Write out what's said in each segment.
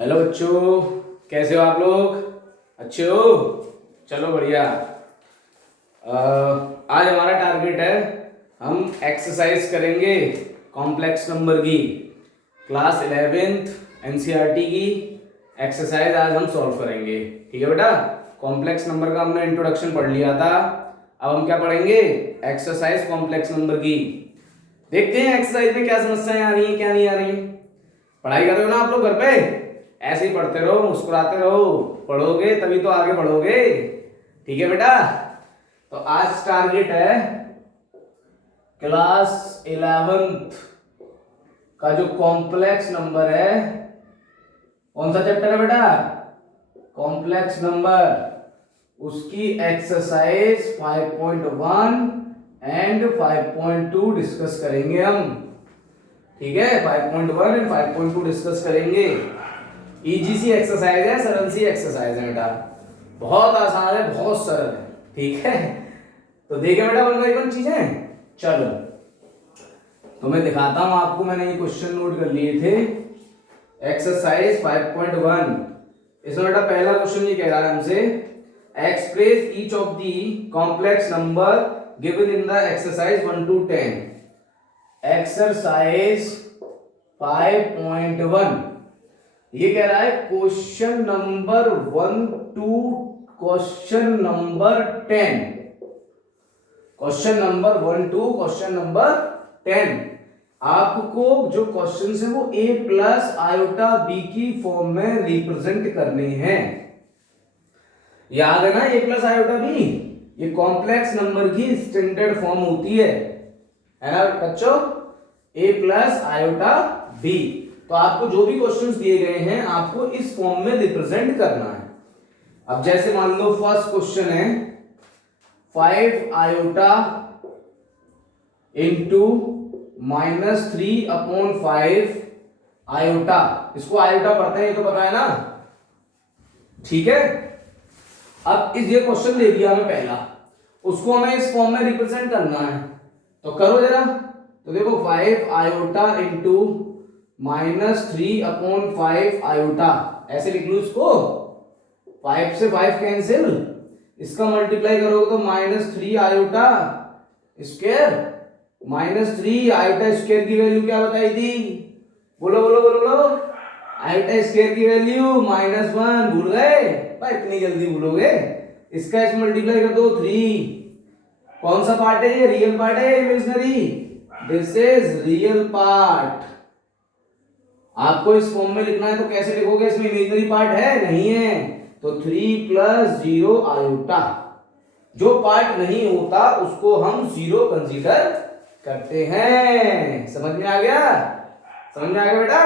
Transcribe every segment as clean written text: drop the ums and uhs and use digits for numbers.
Hello बच्चों, कैसे हो आप लोग? अच्छे हो? चलो बढ़िया। आज हमारा टारगेट है, हम एक्सरसाइज करेंगे कॉम्प्लेक्स नंबर की। क्लास 11th एनसीईआरटी की एक्सरसाइज आज हम सॉल्व करेंगे। ठीक है बेटा, कॉम्प्लेक्स नंबर का हमने इंट्रोडक्शन पढ़ लिया था। अब हम क्या पढ़ेंगे? एक्सरसाइज कॉम्प्लेक्स नंबर की। देखते हैं एक्सरसाइज में क्या समस्याएं आ रही हैं, क्या नहीं आ रही हैं। पढ़ाई कर रहे हो ना आप लोग घर पे? ऐसे ही पढ़ते रहो, मुस्कुराते रहो, पढ़ोगे तभी तो आगे बढ़ोगे। ठीक है बेटा, तो आज टारगेट है क्लास 11th का जो कॉम्प्लेक्स नंबर है। कौन सा चैप्टर है बेटा? Complex number. उसकी एक्सरसाइज 5.1 एंड 5.2 डिस्कस करेंगे हम। ठीक है, 5.1 एंड 5.2 डिस्कस करेंगे। इजी सी एक्सरसाइज है, सरल सी एक्सरसाइज है बेटा, बहुत आसान है, बहुत सरल है। ठीक है, तो देखे बेटा वन बाई वन चीजें। चलो तो मैं दिखाता हूं आपको, मैंने ये क्वेश्चन नोट कर लिए थे। एक्सरसाइज 5.1, इसमें बेटा पहला क्वेश्चन ये कह रहा है हमसे, express each of the complex number given in the exercise 1 to 10। Exercise 5.1 ये कह रहा है question number 1 to question number 10। Question number 1 to question number 10 आपको जो क्वेश्चन है वो a प्लस आयोटा b की फॉर्म में रिप्रेजेंट करने हैं। याद है ना, a प्लस आयोटा b ये कॉम्प्लेक्स नंबर की स्टैंडर्ड फॉर्म होती है ना बच्चों? a plus iota b। तो आपको जो भी क्वेश्चंस दिए गए हैं आपको इस फॉर्म में रिप्रेजेंट करना है। अब जैसे मान लो फर्स्ट क्वेश्चन है 5 आयोटा इंटू -3/5 आयोटा। इसको आयोटा पढ़ते हैं, ये तो पता है ना? ठीक है, अब इस ये क्वेश्चन दे दिया हमें पहला, उसको हमें इस फॉर्म में रिप्रेजेंट करना है। तो करो जरा, तो देखो 5 आयोटा इंटू -3/5 आयोटा, ऐसे लिख लो इसको। 5 से 5 कैंसिल, इसका मल्टीप्लाई करोगे तो -3 आयोटा स्क्वायर। -3 आयोटा स्क्वायर की वैल्यू क्या बताई थी? बोलो बोलो बोलो बोलो। आयोटा स्क्वायर की वैल्यू -1। भूल गए भाई? इतनी जल्दी भूलोगे? इसका इस मल्टीप्लाई कर दो 3। कौन सा पार्ट है ये? रियल पार्ट है imaginary? This is real part. आपको इस फॉर्म में लिखना है तो कैसे लिखोगे? इसमें इमेजिनरी पार्ट है? नहीं है, तो 3 + 0 आयोटा। जो पार्ट नहीं होता उसको हम 0 कंसीडर करते हैं। समझ में आ गया? समझ में आ गया बेटा?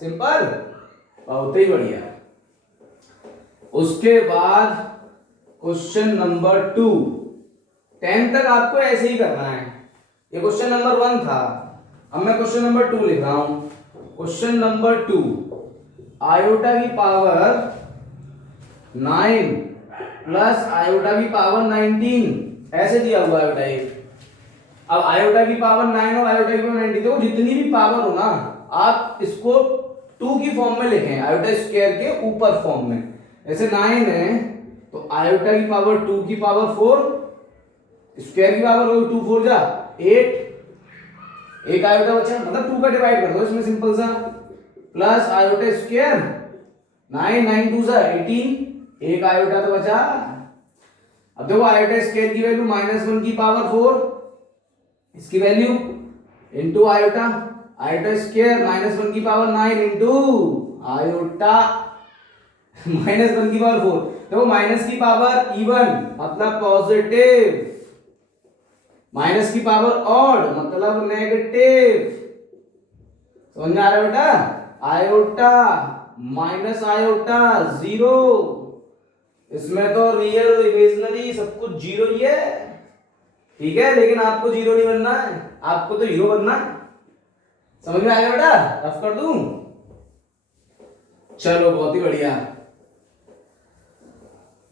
सिंपल, बहुत ही बढ़िया। उसके बाद क्वेश्चन नंबर 2, 10 तक आपको ऐसे ही करना है। ये क्वेश्चन नंबर 1 था, अब मैं क्वेश्चन नंबर 2 लिख रहा हूं। क्वेश्चन नंबर 2, आयोटा की पावर 9 प्लस आयोटा की पावर 19 ऐसे दिया हुआ है बेटा ये। अब आयोटा की पावर 9 और आयोटा की पावर 19, देखो जितनी भी पावर हो ना आप इसको 2 की फॉर्म में लिखें, आयोटा स्क्वायर के ऊपर फॉर्म में। जैसे 9 है तो आयोटा की पावर 2 की पावर 4, स्क्वायर की पावर होगी 2 4 जा 8, एक आयोटा बचा, मतलब 2 का डिवाइड कर दो इसमें सिंपल सा, प्लस आयोटा स्क्वायर 9 9 2 जा 18, एक आयोटा तो बचा। अब देखो आयोटा स्क्वायर की वैल्यू -1 की पावर 4, इसकी value into iota, iota square -1 की पावर 9 इनटू आयोटा -1 की पावर 4। देखो माइनस की पावर इवन मतलब पॉजिटिव, माइनस की पावर ऑड मतलब नेगेटिव। समझ में आ रहा है बेटा? आयोटा माइनस आयोटा 0, इसमें तो रियल इमेजिनरी सब कुछ 0 ही है। ठीक है, लेकिन आपको 0 नहीं बनना है, आपको तो हीरो बनना है। समझ में आया बेटा? रफ कर दूं? चलो बहुत ही बढ़िया।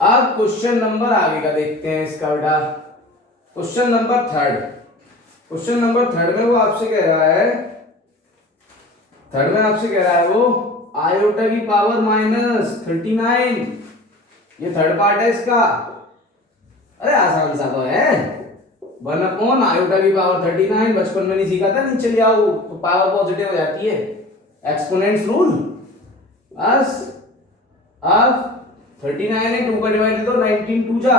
अब क्वेश्चन नंबर आगे का देखते हैं इसका बेटा। क्वेश्चन नंबर 3, क्वेश्चन नंबर 3 में वो आपसे कह रहा है, 3 में आपसे कह रहा है वो आयोटा की पावर -39, ये थर्ड पार्ट है इसका। अरे आसान सा तो है, 1 आयोटा की पावर 39। बचपन में नहीं सीखा था, नीचे ले आओ तो पावर पॉजिटिव हो जाती है, एक्सपोनेंट्स रूल। बस अब 39 है, 2 का डिवाइड दो, 19 2 जा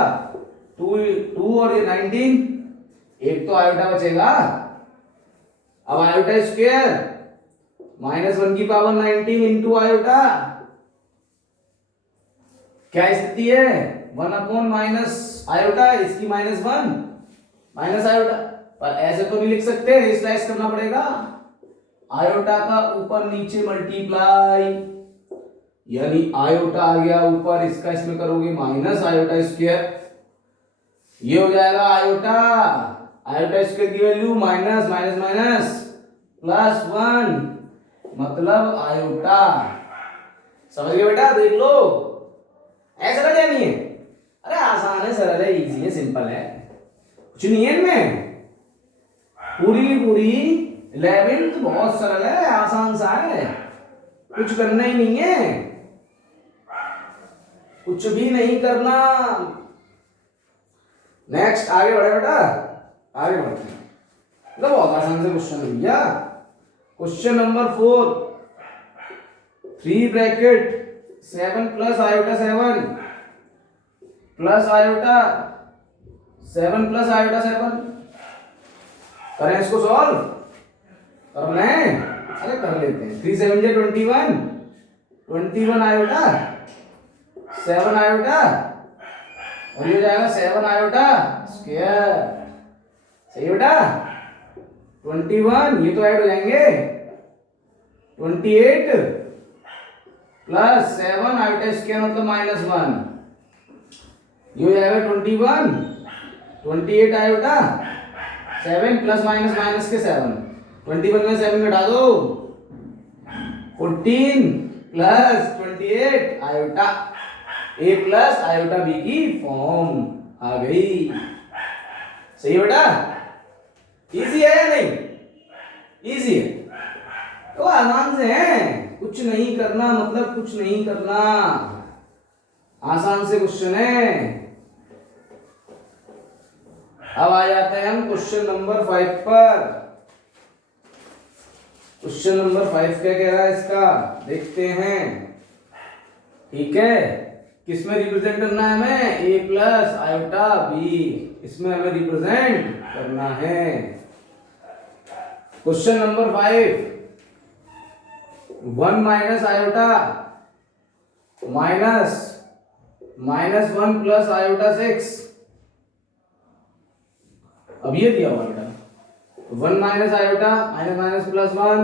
2 और ये 19, एक तो आयोटा बचेगा। अब आयोटा स्क्वायर -1 की पावर 19 इंटू आयोटा, क्या स्थिति है, 1 अपॉन माइनस आयोटा, इसकी -1 माइनस आयोटा। पर ऐसे तो नहीं लिख सकते, स्लैश करना पड़ेगा, आयोटा का ऊपर नीचे मल्टीप्लाई, यानी आयोटा आ गया ऊपर, इसका इसमें करोगे माइनस आयोटा स्क्वायर, ये हो जाएगा आयोटा। आयोटा स्क्वायर की वैल्यू माइनस माइनस माइनस +1, मतलब आयोटा। समझ गए बेटा, देख लो, ऐसा सरल है नहीं है? अरे आसान है, सरल है, इजी है, सिंपल है, कुछ नहीं है इनमें। पूरी की पूरी 11th बहुत सरल है, आसान सा है, कुछ करना ही नहीं है, कुछ भी नहीं करना। नेक्स्ट आगे बढ़े बेटा, आगे बढ़ते हैं। मतलब बहुत आसान से क्वेश्चन है भैया। Question number 4, 3 bracket 7 plus iota 7 plus iota 7 plus iota 7, करें इसको सॉल्व, कर लें, अरे कर लेते हैं। 3 7 जा 21, 21 आयोटा 7 आयोटा, और ये हो जाएगा 7 आयोटा स्क्वायर, सही बेटा। 21 ये तो ऐड हो जाएंगे, 28 प्लस 7 आयोटा स्क्वायर मतलब -1, ये हो जाएगा 21, 28 आयोटा 7 प्लस माइनस माइनस के 7, 21 में 7 घटा दो, 14 प्लस 28 आयोटा, ए प्लस आयोटा बी की फॉर्म आ गई, सही है बेटा। इजी है या नहीं? इजी है तो आसान से है, कुछ नहीं करना, मतलब कुछ नहीं करना, आसान से क्वेश्चन है। अब आ जाते हैं हम क्वेश्चन नंबर 5 पर। क्वेश्चन नंबर 5 क्या कह रहा है इसका, देखते हैं। ठीक है, किसमें रिप्रेजेंट करना है हमें, ए प्लस आयोटा बी, इसमें हमें रिप्रेजेंट करना है। Question number 5, 1 minus iota -1 plus iota 6। अब ये दिया हुआ बेटा, 1 minus iota minus minus plus 1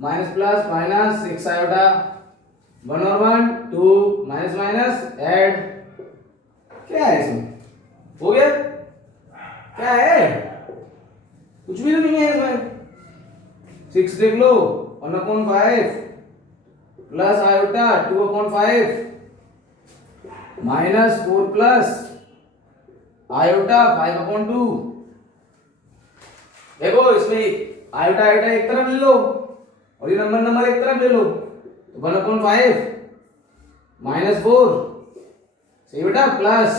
minus plus minus 6 iota, 1 और 1 2 माइनस माइनस ऐड, क्या है इसमें, हो गया, क्या है, कुछ भी तो नहीं है इसमें। 6 देख लो, 1/5 plus iota 2/5 minus 4 plus iota 5/2। देखो इसमें आयोटा आयोटा एक तरफ ले लो और ये नंबर एक तरफ ले लो, तो 1/5 -4, सही बेटा, plus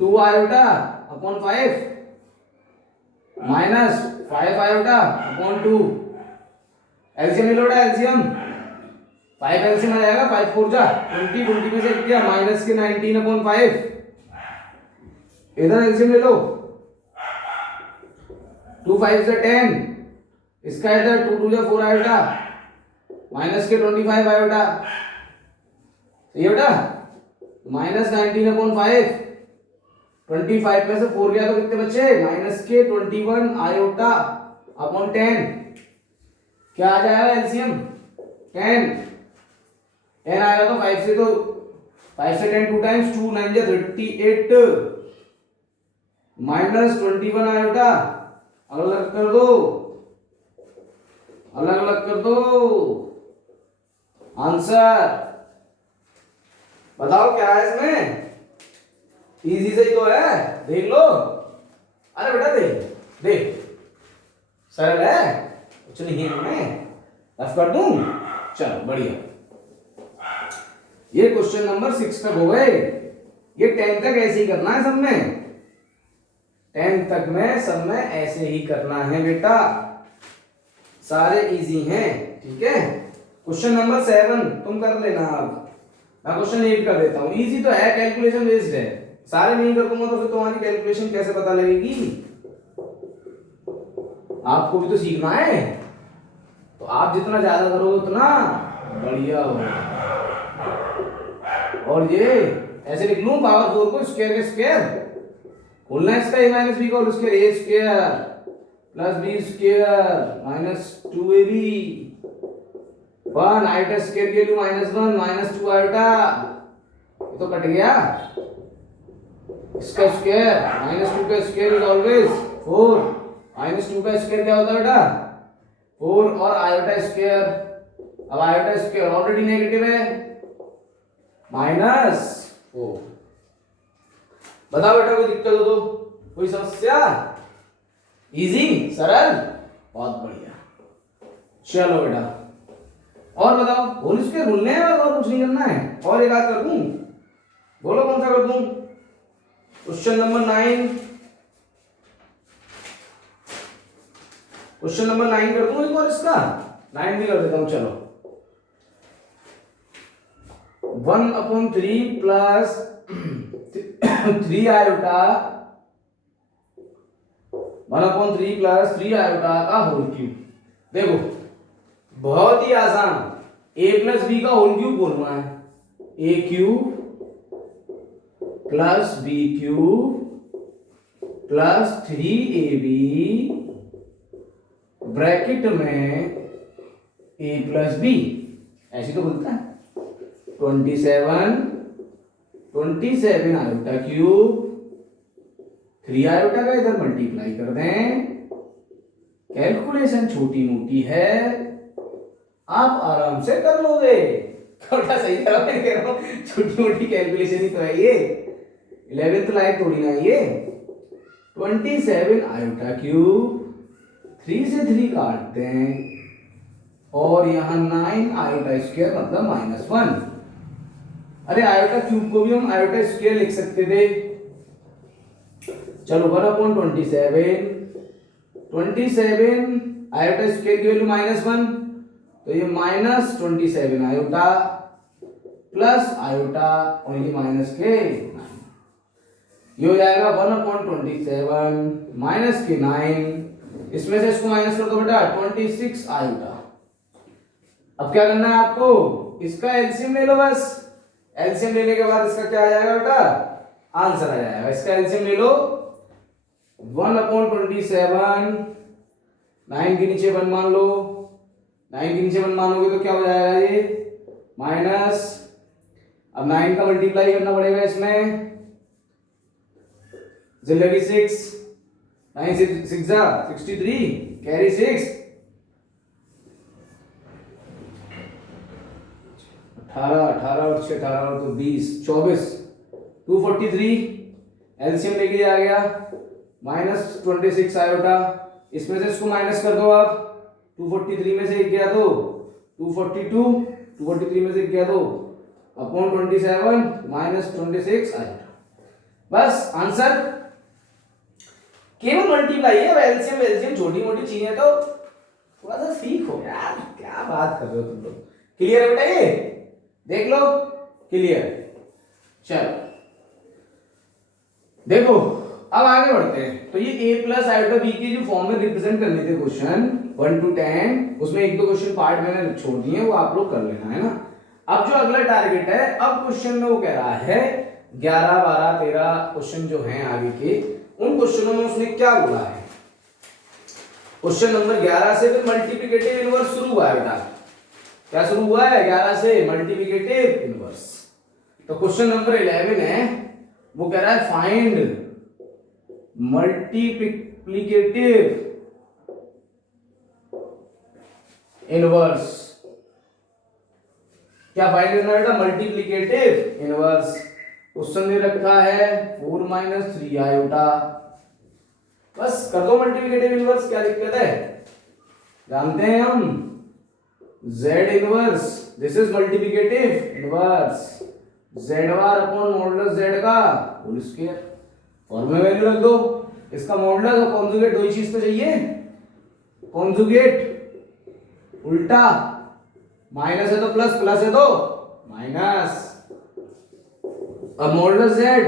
2 iota upon 5 minus 5 iota upon 2। LCM ले लो बेटा, एलसीएम 5 एलसीएम आ जाएगा, 5 4 जा 20, 20 में से किया माइनस के 19/5, इधर एलसीएम ले लो, 2 5 से 10, इसका इधर 2 2 जा 4 आयोटा माइनस के 25 आयोटा, सही बेटा, माइनस 19/5, 25 में से 4 गया तो कितने बचे, माइनस के 21 आयोटा अपॉन 10, क्या आ जाएगा एलसीएम 10 आएगा, तो 5 से 10 2 टाइम्स 2 9 जा 38 माइनस 21 आयोटा, अलग कर दो, अलग अलग कर दो, आंसर बताओ क्या है इसमें, इजी से ही तो है, देख लो, अरे बेटा देख देख, सरल है, कुछ नहीं है, मैं रफ कर दूं, चलो बढ़िया, ये क्वेश्चन नंबर 6 तक हो गए। ये 10 तक ऐसे ही करना है सब में, 10 तक में सब में ऐसे ही करना है बेटा, सारे इजी हैं, ठीक है। क्वेश्चन नंबर 7 तुम कर लेना। अब मैं क्वेश्चन 8 कर देता हूँ, इजी तो है, कैलकुलेशन बेस्ड है, सारे नहीं कर दूंगा तो फिर तुम्हारी कैलकुलेशन कैसे पता लगेगी, आपको भी तो सीखना है, तो आप जितना ज्यादा करोगे उतना बढ़िया होगा। और ये ऐसे लिख लूं, पावर 4 को स्क्वायर के स्क्वायर खोलना है इसका, a माइनस बी का whole square, a square plus B square minus 2ab 1 iota square की वैल्यू -1 -2 आयोटा, ये तो कट गया, इसका स्क्वायर -2 का स्क्वायर इज ऑलवेज 4, -2 का स्क्वायर क्या होता है बेटा 4, और आयोटा स्क्वायर, अब आयोटा स्क्वायर ऑलरेडी नेगेटिव है -4। बताओ बेटा कोई दिक्कत हो तो, कोई समस्या, इजी सरल, बहुत बढ़िया। चलो बेटा और बताओ, होल स्क्वायर भूलने हैं और कुछ नहीं करना है, और एक आध कर दूं, बोलो कौन सा कर दूं, क्वेश्चन नंबर 9, क्वेश्चन नंबर 9 कर दूं एक और, इसका 9 भी कर देता हूं, चलो 1/3 प्लस 3 आयोटा 1/3 प्लस 3 आयोटा का होल क्यूब। देखो बहुत ही आसान, a प्लस बी का होल क्यूब बोलना है, a cube plus B cube plus 3ab bracket में a प्लस बी, ऐसे तो बोलता है 27 आयोटा क्यूब, 3 आयोटा का इधर मल्टीप्लाई कर दें, कैलकुलेशन छोटी मोटी है, आप आराम से कर लोगे, थोड़ा सही करो, मैं कह रहा हूं छोटी मोटी कैलकुलेशन ही तो है ये, 11th लाइन थोड़ी ना ये। 27 आयोटा क्यूब, 3 से 3 काट दें, और यहां 9 आयोटा स्क्वायर मतलब -1, अरे आयोटा क्यूब को भी हम आयोटा स्क्वायर लिख सकते थे, चलो 1/27 आयोटा स्क्वायर की वैल्यू -1, तो ये -27 iota plus iota only minus के 9, ये हो जाएगा 1/27 माइनस के 9, इसमें से इसको माइनस कर दो बेटा 26 आयोटा। अब क्या करना है आपको, इसका एलसीएम ले लो, बस एलसीएम लेने के बाद इसका क्या आ जाएगा बेटा, आंसर आ जाएगा, इसका एलसीएम ले लो 1/27, 9 के नीचे 1 मान लो, 9 के नीचे 1 मानोगे तो क्या हो जाएगा ये माइनस, अब 9 का मल्टीप्लाई करना पड़ेगा इसमें, जिंदगी 6, 9 6 63 कैरी 6, 18 और 6 18 और तो 20 24 243, एलसीएम लेके आ गया -26 आयोटा, इसमें से इसको माइनस कर दो आप, 243 में से एक गया तो 242, 243 में से एक गया तो अपॉन 27 -26 आयोटा, बस आंसर, केवल मल्टीप्लाई है, एलसीएम एलसीएम छोटी मोटी चीजें तो थोड़ा सा सीखो यार, क्या बात कर रहे हो तुम लोग, क्लियर है बेटा, ये देख लो क्लियर, चलो देखो अब आगे बढ़ते हैं। तो ये a प्लस आयोटा b की जो फॉर्म में रिप्रेजेंट करने थे क्वेश्चन 1 to 10, उसमें एक दो क्वेश्चन पार्ट मैंने छोड़ दिए, वो आप लोग कर लेना है ना। अब जो अगला टारगेट है, अब क्वेश्चन में वो कह रहा है 11 12 13 क्वेश्चन जो हैं आगे के, उन क्वेश्चनों में उसने क्या बोला है, क्वेश्चन नंबर 11 से फिर मल्टीप्लिकेटिव इनवर्स शुरू हुआ है बेटा, क्या शुरू हुआ है 11 से मल्टीप्लिकेटिव इनवर्स। तो क्वेश्चन नंबर 11 है, वो कह रहा है फाइंड मल्टीप्लिकेटिव इनवर्स, क्या फाइंड करना है बेटा, मल्टीप्लिकेटिव इनवर्स। क्वेश्चन दे रखा है 4 - 3 आयोटा, बस कर दो मल्टीप्लिकेटिव इनवर्स, क्या दिक्कत है, जानते हैं हम Z inverse, this is multiplicative inverse Z bar upon modulus Z का होल स्क्वायर। फॉर्मूला वैल्यू रख दो, इसका मॉडुलस और कॉन्जुगेट दो ही चीज तो चाहिए। कॉन्जुगेट उल्टा, माइनस है तो प्लस, प्लस है तो माइनस। अब मॉडुलस जेड,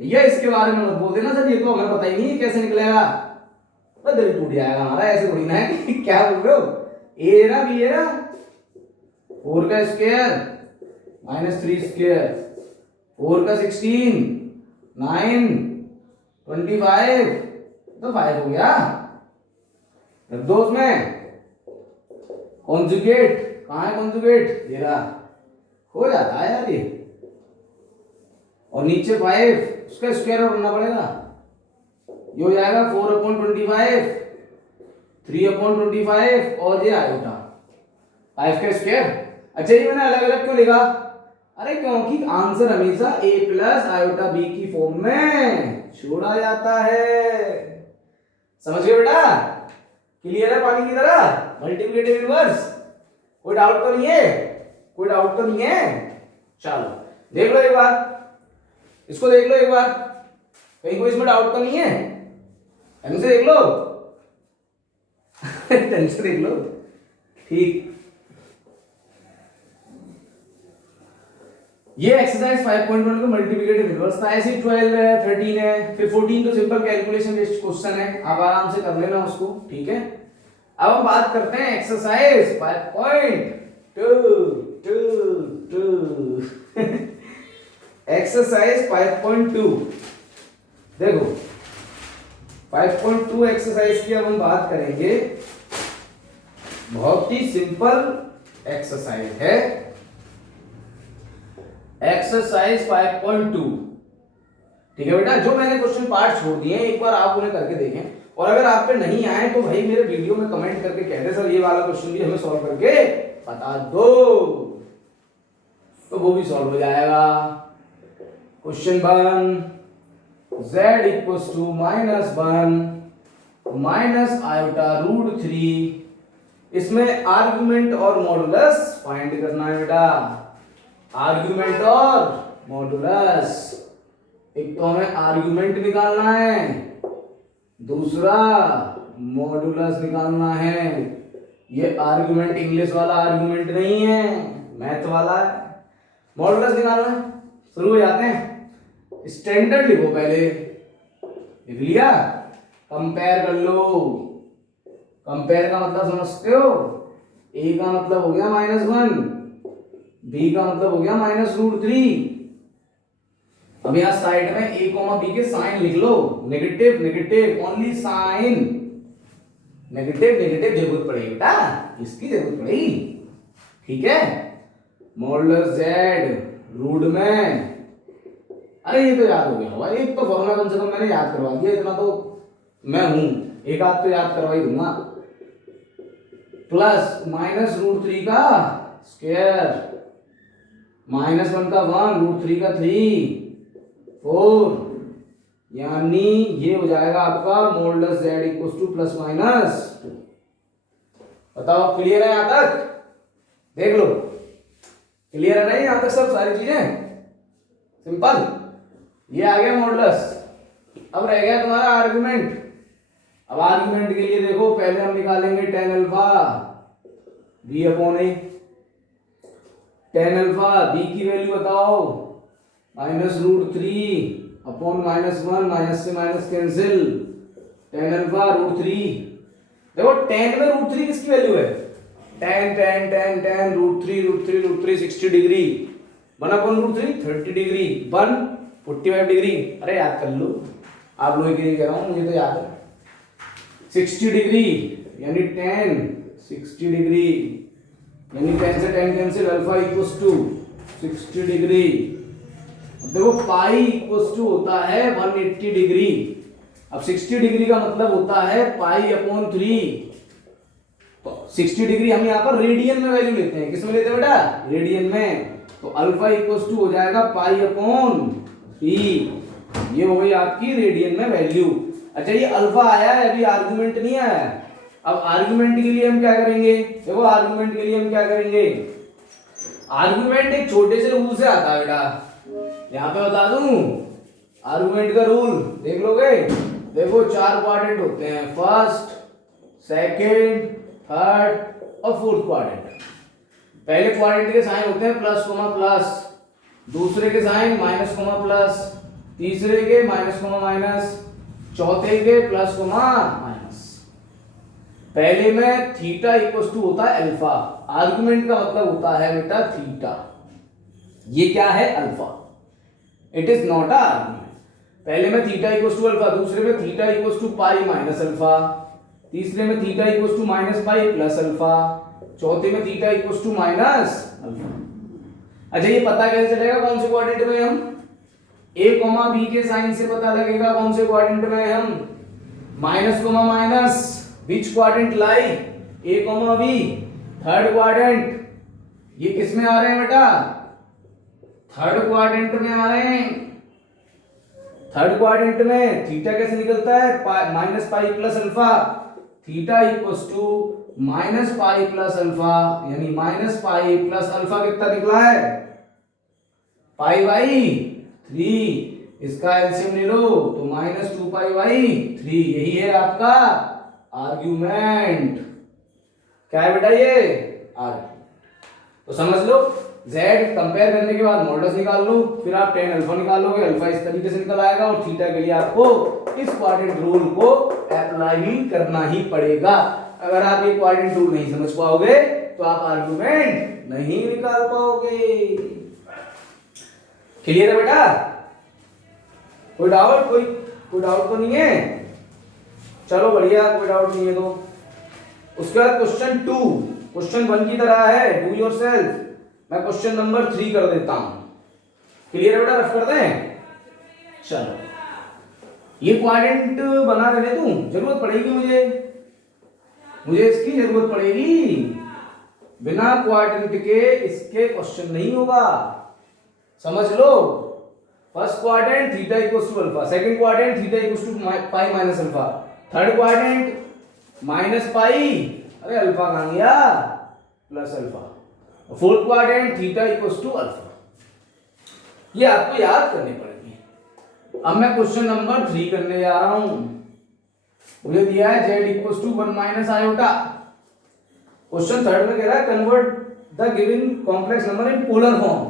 ये इसके बारे में मत बोल देना सर, ये तो हमें पता ही नहीं है कैसे निकलेगा, तो दिल टूट जाएगा हमारा। ऐसे थोड़ी ना है कि क्या बोल रहे हो, ए ना बी है ना, 4 का स्क्वायर माइनस 3 स्क्वायर, 4 का 16 9 25, तो 5 हो गया। रख दो उसमें कॉन्जुगेट, कहाँ है कॉन्जुगेट, ये रहा, हो जाता है यार ये। और नीचे 5, उसका स्क्वायर करना पड़ेगा, ये हो जाएगा 4/25, 3/25 और ये आयोटा 5 का स्क्वायर। अच्छा ये मैंने अलग अलग क्यों लिखा, अरे क्योंकि आंसर हमेशा a प्लस आयोटा b की फॉर्म में छोड़ा जाता है। समझ गए बेटा, क्लियर है पानी की तरह, मल्टीप्लिकेटिव इनवर्स। कोई डाउट तो नहीं है, कोई डाउट तो नहीं है। चलो देख लो एक बार, इसको देख लो एक बार, कहीं कोई इसमें डाउट तो नहीं है, ढंग से देख लो ढंग से देख लो, ठीक। ये एक्सरसाइज 5.1 का मल्टीप्लिकेटिव इनवर्स था। ऐसे 12 है, 13 है, फिर 14 तो सिंपल कैलकुलेशन बेस्ड क्वेश्चन है, आप आराम से कर लेना उसको, ठीक है। अब हम बात करते हैं एक्सरसाइज 5.2 एक्सरसाइज 5.2 देखो 5.2 एक्सरसाइज की अब हम बात करेंगे। बहुत ही सिंपल एक्सरसाइज है, एक्सरसाइज 5.2, ठीक है बेटा। जो मैंने क्वेश्चन पार्ट छोड़ दिए एक बार आप उन्हें करके देखें, और अगर आप पे नहीं आए तो भाई मेरे वीडियो में कमेंट करके कह दे सर ये वाला क्वेश्चन भी हमें सॉल्व करके बता दो, तो वो भी सॉल्व हो जाएगा। Question 1, z equals to -1 minus iota √3, इसमें आर्गुमेंट और मॉडुलस फाइंड करना है बेटा, आर्गुमेंट और मॉडुलस। एक तो हमें आर्गुमेंट निकालना है, दूसरा मॉडुलस निकालना है। ये आर्गुमेंट इंग्लिश वाला आर्गुमेंट नहीं है, मैथ वाला है। मॉडुलस निकालना है, शुरू हो जाते हैं। स्टैंडर्ड लिखो पहले, लिख लिया, कंपेयर कर लो। कंपेयर का मतलब समझते हो, a का मतलब हो गया -1, b का मतलब हो गया -√3। अब यहां साइड में a, b के साइन लिख लो, negative negative, only sign, negative negative जरूरत पड़ेगी बेटा, इसकी जरूरत पड़ेगी, ठीक है। मॉडुलस z रूट में, अरे ये तो याद हो गया होगा, एक तो फॉर्मूला कम से कम मैंने याद करवा दिया, इतना तो मैं हूं, एक आध तो याद करवा ही दूंगा। प्लस -√3 का स्क्वायर, -1 का 1, √3 का 3, 4, यानी ये हो जाएगा आपका मॉडुलस z इक्वल्स टू ±2। बताओ क्लियर है यहां तक, देख लो क्लियर है नहीं यहां तक सब सारी चीजें सिंपल। ये आ गया मॉडुलस, अब रह गया तुम्हारा आर्गुमेंट। अब आर्गुमेंट के लिए देखो पहले हम निकालेंगे tan alpha b/a, tan alpha b की वैल्यू बताओ, -√3 अपॉन -1, माइनस से माइनस कैंसिल, tan अल्फा √3। देखो tan में √3 किसकी वैल्यू है, tan tan tan tan √3 60 degree, 1/√3 30 degree, 1 45 degree. अरे याद कर लो, आप लोगों के लिए कह रहा हूं, मुझे तो याद है। 60 डिग्री यानी tan 60 डिग्री, यानी tan से tan cancel, alpha equals to 60 degree. देखो पाई इक्वल्स टू होता है 180 डिग्री। अब 60 डिग्री का मतलब होता है π/3। तो 60 डिग्री हम यहाँ पर रेडियन में वैल्यू लेते हैं, किसमें लेते हैं बेटा, रेडियन में। तो अल्फा इक्वल्स टू हो जाएगा π/3, ये हो गई आपकी रेडियन में वैल्यू। अच्छा ये अल्फा आया है, अभी आर्गुमेंट नहीं आया, अब आर्गुमेंट के लिए हम क्या करेंगे, देखो आर्गुमेंट के लिए हम क्या करेंगे, आर्गुमेंट एक छोटे से रूल से आता है बेटा, यहाँ पे बता दूं आर्गुमेंट का रूल देख लोगे। देखो 4 क्वाड्रेंट होते हैं, फर्स्ट, सेकंड, थर्ड और फोर्थ क्वाड्रेंट। पहले क्वाड्रेंट के साइन होते हैं प्लस कोमा प्लस, दूसरे के साइन माइनस कोमा प्लस, तीसरे के माइनस कोमा माइनस, चौथे के प्लस कोमा माइनस। पहले में थीटा इक्वल टू होता है अल्फा, आर्गुमेंट का मतलब होता है बेटा थीटा, ये क्या है alpha, it is not a argument. पहले में थीटा इक्वल टू अल्फा, दूसरे में theta equal to pi minus alpha, तीसरे में theta equal to minus pi plus alpha, चौथे में theta equal to minus alpha. अच्छा ये पता कैसे चलेगा कौन से क्वाड्रेंट में हम, ए कोमा बी के साइन से पता लगेगा कौन से क्वाड्रेंट में हम, minus comma minus, which quadrant lie, A comma B, third quadrant. ये किस में आ रहे हैं बेटा, थर्ड क्वाड्रेंट में आ रहे हैं। थर्ड क्वाड्रेंट में थीटा कैसे निकलता है, minus pi plus alpha, theta equals to minus pi plus alpha, यानी माइनस पाई प्लस अल्फा कितना निकला है, पाई बाई 3, इसका एलसीएम ले लो तो माइनस 2 पाई बाई 3, यही है आपका आर्ग्यूमेंट। क्या है बेटा ये आर्ग्यूमेंट। तो समझ लो z कंपेयर करने के बाद मॉडुलस निकाल लो, फिर आप tan अल्फा निकालोगे, अल्फा इस तरीके से निकल आएगा, और थीटा के लिए आपको इस क्वाड्रेंट रूल को अप्लाई करना ही पड़ेगा। अगर आप ये क्वाड्रेंट रूल नहीं समझ पाओगे तो आप आर्गुमेंट नहीं निकाल पाओगे। क्लियर है बेटा, कोई डाउट, कोई डाउट तो नहीं है, चलो बढ़िया, कोई डाउट नहीं है तो उसके बाद क्वेश्चन 2 क्वेश्चन 1 की तरह है, डू योरसेल्फ। मैं क्वेश्चन नंबर 3 कर देता हूं, क्लियर है बेटा, रफ कर दें। चलो ये क्वाड्रेंट बना रहने दूं, जरूरत पड़ेगी मुझे इसकी जरूरत पड़ेगी, बिना क्वाड्रेंट के इसके क्वेश्चन नहीं होगा, समझ लो। First quadrant theta equals to alpha, second quadrant theta equals to pi minus alpha, third quadrant minus pi, अरे अल्फा कहां गया, plus alpha, fourth quadrant theta equals to alpha. ये आपको याद करनी पड़ेगी। अब मैं क्वेश्चन नंबर 3 करने जा रहा हूं। मुझे दिया है z equals to 1 minus iota. Question 3 में कह रहा है convert the given complex number in polar form.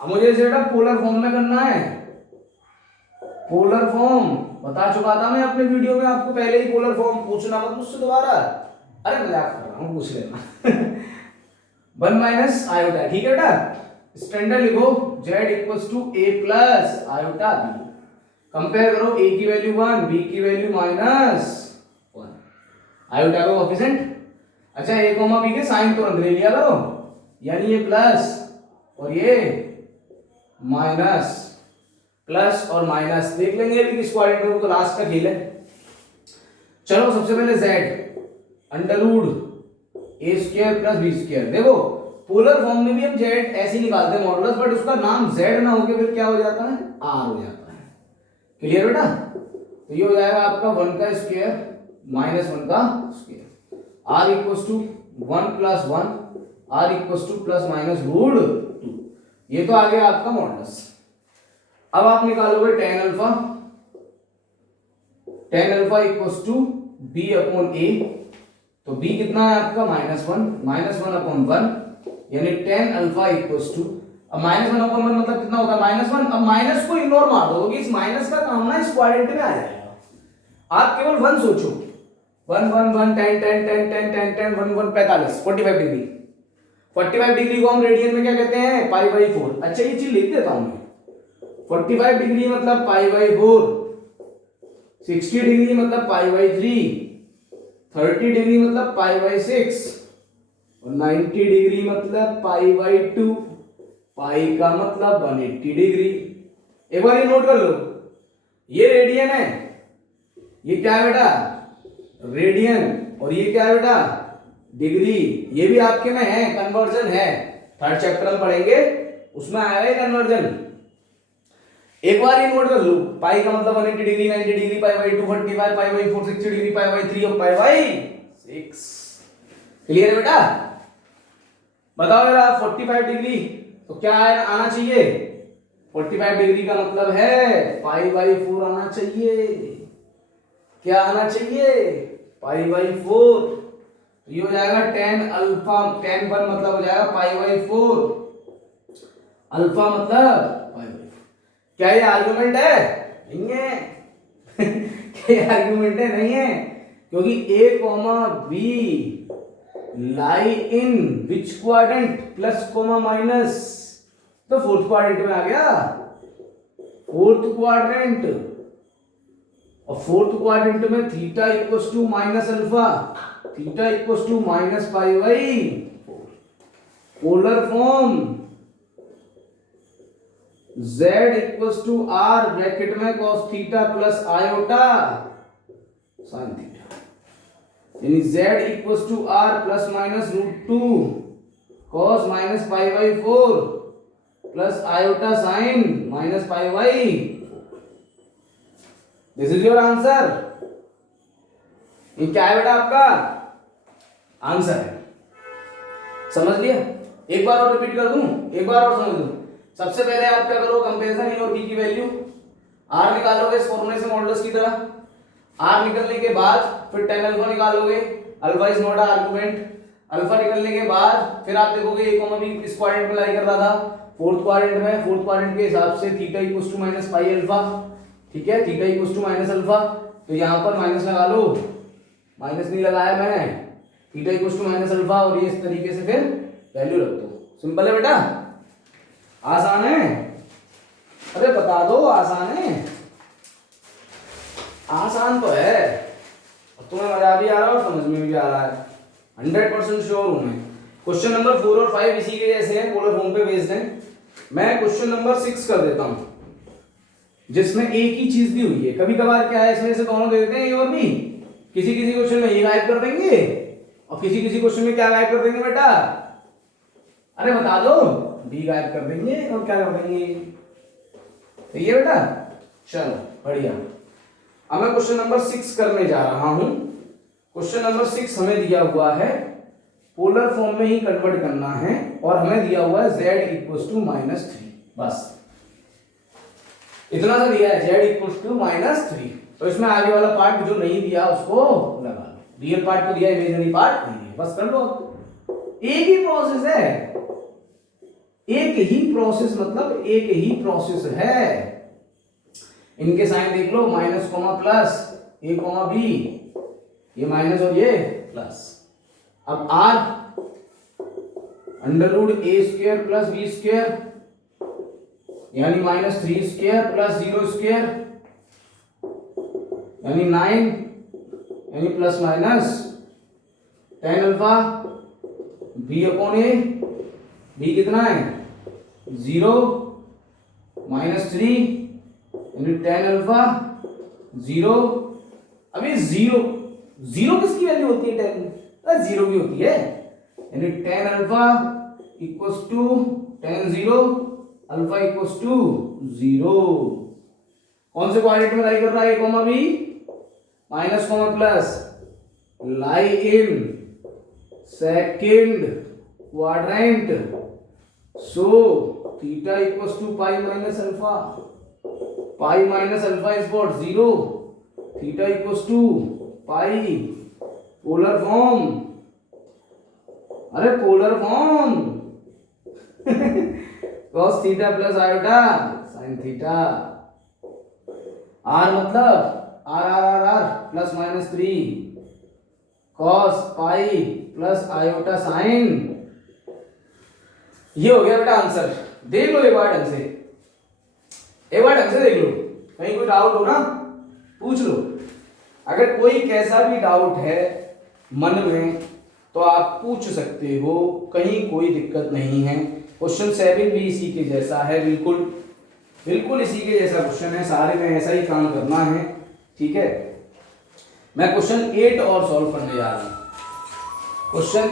अब मुझे इसे बेटा पोलर फॉर्म में करना है। पोलर फॉर्म बता चुका था मैं अपने वीडियो में आपको पहले ही, पोलर फॉर्म पूछना मत मुझसे दोबारा, अरे मजाक कर रहा हूं, पूछ लेना 1 माइनस आयोटा, ठीक है बेटा। स्टैंडर्ड लिखो z equals to a plus iota b, compare करो a की वैल्यू 1, b की वैल्यू -1, आयोटा का कोएफिशिएंट। अच्छा a कोमा b के साइन तुरंत ले लिया लो, यानी ये प्लस और ये माइनस, प्लस और माइनस देख लेंगे अभी किस क्वाड्रेंट में, वो तो लास्ट का खेल है। चलो सबसे पहले z अंडर रूट ए स्क्वायर प्लस बी स्क्वायर। देखो पोलर फॉर्म में भी हम z ऐसे ही निकालते हैं मॉडुलस, बट उसका नाम z ना होके फिर क्या हो जाता है, r हो जाता है। क्लियर बेटा, तो ये हो जाएगा आपका 1 का स्क्वायर माइनस 1 का square, r equals to 1 plus 1, r equals to plus minus root 2। ये तो आ गया आपका मॉडुलस। अब आप निकालोगे tan alpha, tan alpha equals to b upon a, तो b कितना है आपका -1 अपॉन 1, यानी tan अल्फा इक्वल्स टू, अब -1 अपॉन 1 मतलब कितना होता है -1। अब माइनस को इग्नोर मार दो क्योंकि इस माइनस का काम ना इस क्वाड्रेंट में आ जाएगा। आप केवल 1 सोचो, 1 1 1 10 10 10 10 10 10 1 1 45 45 डिग्री। 45 डिग्री को हम रेडियन में क्या कहते हैं, पाई बाई 4। अच्छा ये चीज लिख देता हूं मैं, 45 डिग्री मतलब पाई बाई 4, 60 डिग्री मतलब पाई बाई 3, 30 डिग्री मतलब पाई बाई 6 और 90 डिग्री मतलब पाई बाई 2, पाई का मतलब 180 डिग्री। एक बार ये नोट कर लो, ये रेडियन है, ये क्या है बेटा रेडियन, और ये क्या है बेटा डिग्री। ये भी आपके में है, कन्वर्जन है, थर्ड चैप्टर में पढ़ेंगे उसमें आएगा कन्वर्जन। एक बार ये नोट कर लो, पाई का मतलब 180 degree, 90 degree, pi by 2 45, pi by 4 60 degree, pi by 3 और पाई बाई 6। क्लियर है बेटा? बताओ जरा 45 डिग्री तो क्या आना चाहिए? 45 डिग्री का मतलब है π/4 आना चाहिए। क्या आना चाहिए? π/4। ये हो जाएगा tan अल्फा, tan 1 मतलब हो जाएगा π/4, अल्फा मतलब π/4। क्या ये आर्गुमेंट है? नहीं है। क्या ये आर्गुमेंट है? नहीं है, क्योंकि a comma b lie in which quadrant, plus comma minus, तो फोर्थ क्वाड्रेंट में आ गया। फोर्थ क्वाड्रेंट, और फोर्थ क्वाड्रेंट में theta equals to minus alpha, theta equals to minus π/4। Polar form z equals to r bracket में cos theta plus iota sin theta, यानी z equals to r plus minus √2 cos minus π/4 plus iota sin minus π/4। This is your answer. ये क्या है बेटा? आपका answer है। समझ लिया? एक बार और रिपीट कर दूं, एक बार और समझ दूं। सबसे पहले आप क्या करो, कंपेरिजन ए और बी की वैल्यू आर निकालोगे इस फॉर्मूले से मॉडुलस की तरह। आर निकलने के बाद फिर tan अल्फा निकालोगे, alpha is not argument. Alpha निकलने के बाद फिर आप देखोगे a कॉमा b किस क्वाड्रेंट में लाई कर रहा था? फोर्थ क्वाड्रेंट में। फोर्थ क्वाड्रेंट के हिसाब से theta equals to minus pi alpha, ठीक है, theta equals to minus alpha, तो यहां पर माइनस लगा लो, माइनस नहीं लगाया मैंने, theta equals to minus alpha, और ये इस तरीके से फिर वैल्यू रख दो। सिंपल है बेटा? आसान है? अरे बता दो, आसान है? आसान तो है, तुम्हें मजा भी आ रहा है और समझ में भी आ रहा है, 100% श्योर हूं मैं। क्वेश्चन नंबर 4 और 5 इसी के जैसे हैं, पोलर फॉर्म पे बेस्ड हैं। मैं क्वेश्चन नंबर 6 कर देता हूं, जिसमें एक ही चीज दी हुई है। कभी कभार क्या है, इसमें से दोनों दे देते हैं ए और बी, किसी किसी क्वेश्चन में ये गायब कर देंगे और किसी किसी क्वेश्चन में क्या गायब कर देंगे बेटा? अरे बता दो, बी गायब कर देंगे और क्या कर देंगे? सही है बेटा? चलो बढ़िया। अब मैं क्वेश्चन नंबर 6 करने जा रहा हूं। क्वेश्चन नंबर 6 हमें दिया हुआ है, पोलर फॉर्म में ही कन्वर्ट करना है, और हमें दिया हुआ है z इक्वल्स टू -3। बस इतना सा दिया है, z इक्वल्स टू -3। तो इसमें आगे वाला पार्ट जो नहीं दिया उसको लगा लो, रियल पार्ट तो दिया, इमेजिनरी पार्ट नहीं है, बस कर लो। एक ही प्रोसेस है, एक ही प्रोसेस, मतलब एक ही प्रोसेस है। इनके साइन देख लो, minus comma plus, a comma b, ये माइनस और ये प्लस। अब r √a² प्लस b², यानी -3² प्लस 0² यानी 9, यानी plus minus tan alpha b/a, b कितना है 0, -3 यानी tan अल्फा 0। अभी 0 किसकी वैल्यू होती है? tan 0 की होती है, यानी tan alpha equals to tan 0 alpha equals to 0। कौन से क्वाड्रेंट में लाई कर रहा है? a comma b, minus comma plus, lie in second quadrant, so theta equals to pi minus alpha, pi minus alpha is what 0, theta equals to pi. Polar form, अरे polar form cos theta plus iota sin theta. r मतलब r plus -3 cos pi plus iota sin। ये हो गया बेटा answer. देख लो एक बार ढंग से, एक बार ढंग से देख लो, कहीं कोई डाउट हो ना पूछ लो। अगर कोई कैसा भी डाउट है मन में तो आप पूछ सकते हो, कहीं कोई दिक्कत नहीं है। क्वेश्चन 7 भी इसी के जैसा है, बिल्कुल बिल्कुल इसी के जैसा क्वेश्चन है, सारे में ऐसा ही काम करना है, ठीक है। मैं क्वेश्चन 8 और सॉल्व करने जा रहा हूं। क्वेश्चन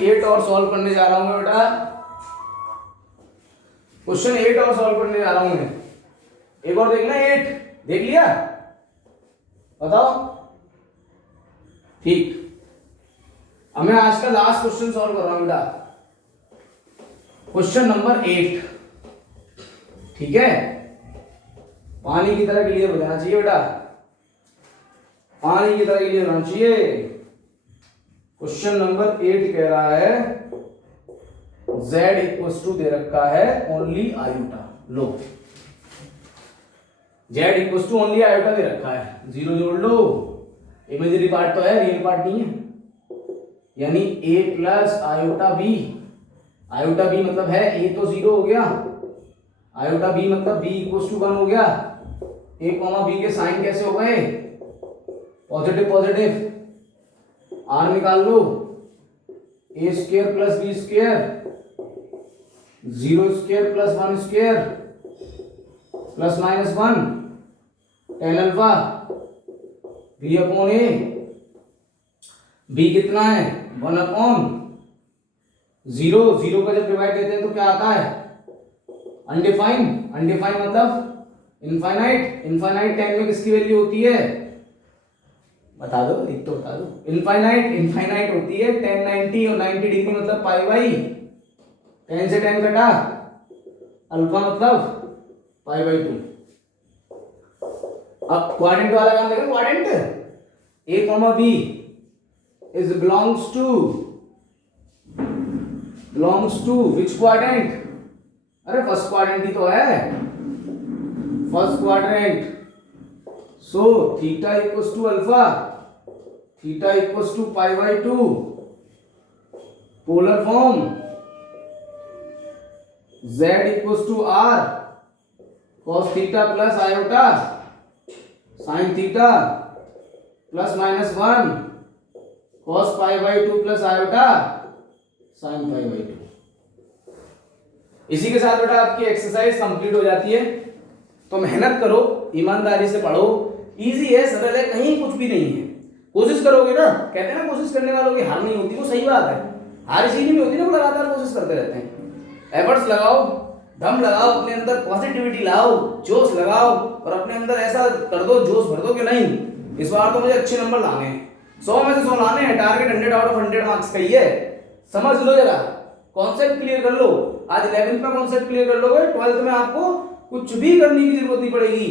8 और सॉल्व करने जा रहा हूं बेटा, क्वेश्चन 8 और सॉल्व करने जा रहा हूं मैं। एक और देखना, 8 देख लिया? बताओ ठीक, अब मैं आज का लास्ट क्वेश्चन सॉल्व कर रहा हूं बेटा, क्वेश्चन नंबर 8। ठीक है, पानी की तरह क्लियर हो जाना चाहिए बेटा, पानी की तरह क्लियर होना चाहिए। क्वेश्चन नंबर 8 कह रहा है z इक्वल्स टू दे रखा है ओनली आयोटा। लो, z equals to only iota दे रखा है, जीरो जोड़ लो, इमेजिनरी पार्ट तो है, रियल पार्ट नहीं है, यानी a plus iota b, iota b मतलब है a तो जीरो हो गया, आयोटा b मतलब b इक्वल्स टू 1 हो गया। a कॉमा b के साइन कैसे हो गए, पॉजिटिव पॉजिटिव, r निकाल लो, a square plus b square, 0 square plus 1 square plus minus 1 tan alpha b upon a, b कितना है 1 अपॉन 0, 0 का जब डिवाइड देते हैं तो क्या आता है अनडिफाइंड, अनडिफाइंड मतलब इनफाइनाइट, इनफाइनाइट टाइम में किसकी वैल्यू होती है बता दो, एक तो बता दो, इनफाइनाइट, इनफाइनाइट होती है tan 90 और 90 डिग्री मतलब पाई बाई, tan से tan कटा, अल्फा मतलब पाई बाई 2। अब क्वाड्रेंट वाला काम देखो, quadrant a comma b is belongs to which quadrant, अरे फर्स्ट क्वाड्रेंट ही तो है, first quadrant. So theta equals to alpha, theta equals to pi by 2, polar form z equals to r cos theta plus iota sin theta plus minus 1 cos pi by 2 plus iota sin pi by 2। इसी के साथ बेटा आपकी exercise complete हो जाती है। तो मेहनत करो, ईमानदारी से पढ़ो, इजी है, सरल है, कहीं कुछ भी नहीं है। कोशिश करोगे ना, कहते हैं ना कोशिश करने वालों की हार नहीं होती, वो सही बात है, हार इसीलिए नहीं होती ना, वो लगातार कोशिश करते रहते हैं। एफर्ट्स लगाओ, दम लगाओ, अपने अंदर पॉजिटिविटी लाओ, जोश लगाओ और अपने अंदर ऐसा कर दो, जोश भर दो कि नहीं इस बार तो मुझे अच्छे नंबर लाने हैं, 100 में से 100 लाने हैं, टारगेट 100 आउट ऑफ 100 मार्क्स का ही है। समझ लो जरा, कॉन्सेप्ट क्लियर कर लो, आज 11th का कॉन्सेप्ट क्लियर कर लोगे, 12th में आपको कुछ भी करने की जरूरत नहीं पड़ेगी,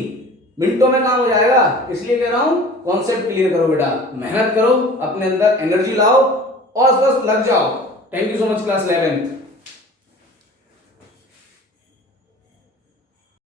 मिनटों में काम हो जाएगा। इसलिए कह रहा हूं कॉन्सेप्ट क्लियर करो बेटा, मेहनत करो, अपने अंदर एनर्जी लाओ और बस लग जाओ। Thank you so much class 11th।